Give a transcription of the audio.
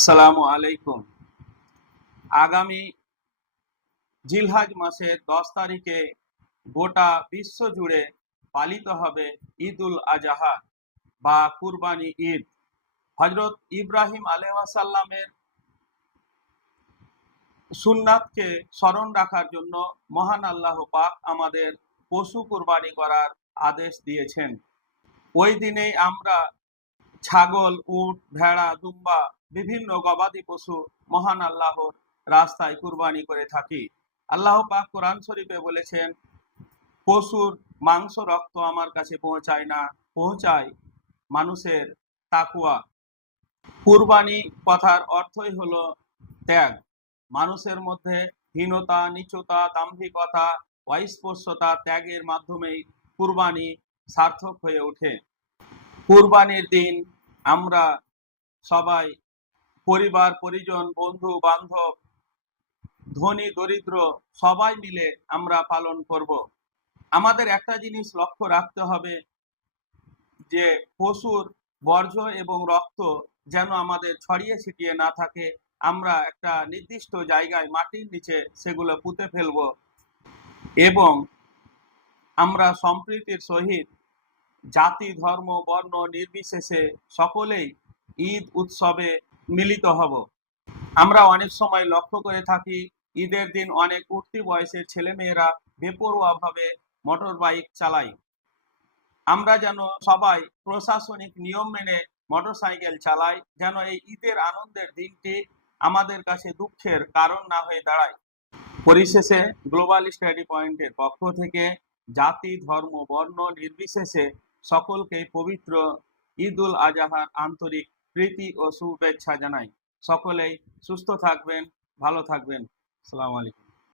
আসসালামু আলাইকুম। আগামী জিলহজ মাসের 10 তারিখে গোটা বিশ্ব জুড়ে পালিত হবে ঈদুল আজহা বা কুরবানি ঈদ। হজরত ইব্রাহিম আলাইহিসসালামের সুন্নাতকে স্মরণ রাখার জন্য মহান আল্লাহ পাক আমাদের পশু কুরবানি করার আদেশ দিয়েছেন। ওই দিনেই আমরা ছাগল, উট, ভেড়া, দুম্বা বিভিন্ন গবাদি পশু মহান আল্লাহর রাস্তায় কুরবানি করে থাকি। আল্লাহ পাক কোরআন শরীফে বলেছেন, পশুর মাংস রক্ত আমার কাছে পৌঁছায় না, পৌঁছায় মানুষের তাকুয়া। কুরবানি কথার অর্থই হলো ত্যাগ। মানুষের মধ্যে হীনতা, নীচতা, দাম্ভিকতা, অস্পৃশ্যতা ত্যাগের মাধ্যমেই কুরবানি সার্থক হয়ে ওঠে। কুরবানির দিন আমরা সবাই পরিবার পরিজন, বন্ধু বান্ধব, ধনী দরিদ্র সবাই মিলে আমরা পালন করব। আমাদের একটা জিনিস লক্ষ্য রাখতে হবে যে পশুর বর্জ্য এবং রক্ত যেন আমাদের ছড়িয়ে ছিটিয়ে না থাকে। আমরা একটা নির্দিষ্ট জায়গায় মাটির নিচে সেগুলো পুঁতে ফেলব এবং আমরা সম্প্রীতির সহিত জাতি, ধর্ম, বর্ণ নির্বিশেষে সকলেই ঈদ উৎসবে মিলিত হব। আমরা অনেক সময় লক্ষ্য করে থাকি, ঈদের দিন অনেক উঠতি বয়সের ছেলেমেয়েরা বেপরোয়াভাবে মোটর বাইক চালায়। আমরা যেন সবাই প্রশাসনিক নিয়ম মেনে মোটরসাইকেল চালাই, যেন এই ঈদের আনন্দের দিনটি আমাদের কাছে দুঃখের কারণ না হয়ে দাঁড়ায়। পরিশেষে গ্লোবাল স্টাডি পয়েন্টের পক্ষ থেকে জাতি, ধর্ম, বর্ণ নির্বিশেষে সকলকে পবিত্র ঈদুল আজহার আন্তরিক প্রীতি ও শুভেচ্ছা জানাই। সকলেই সুস্থ থাকবেন, ভালো থাকবেন। আসসালামু আলাইকুম।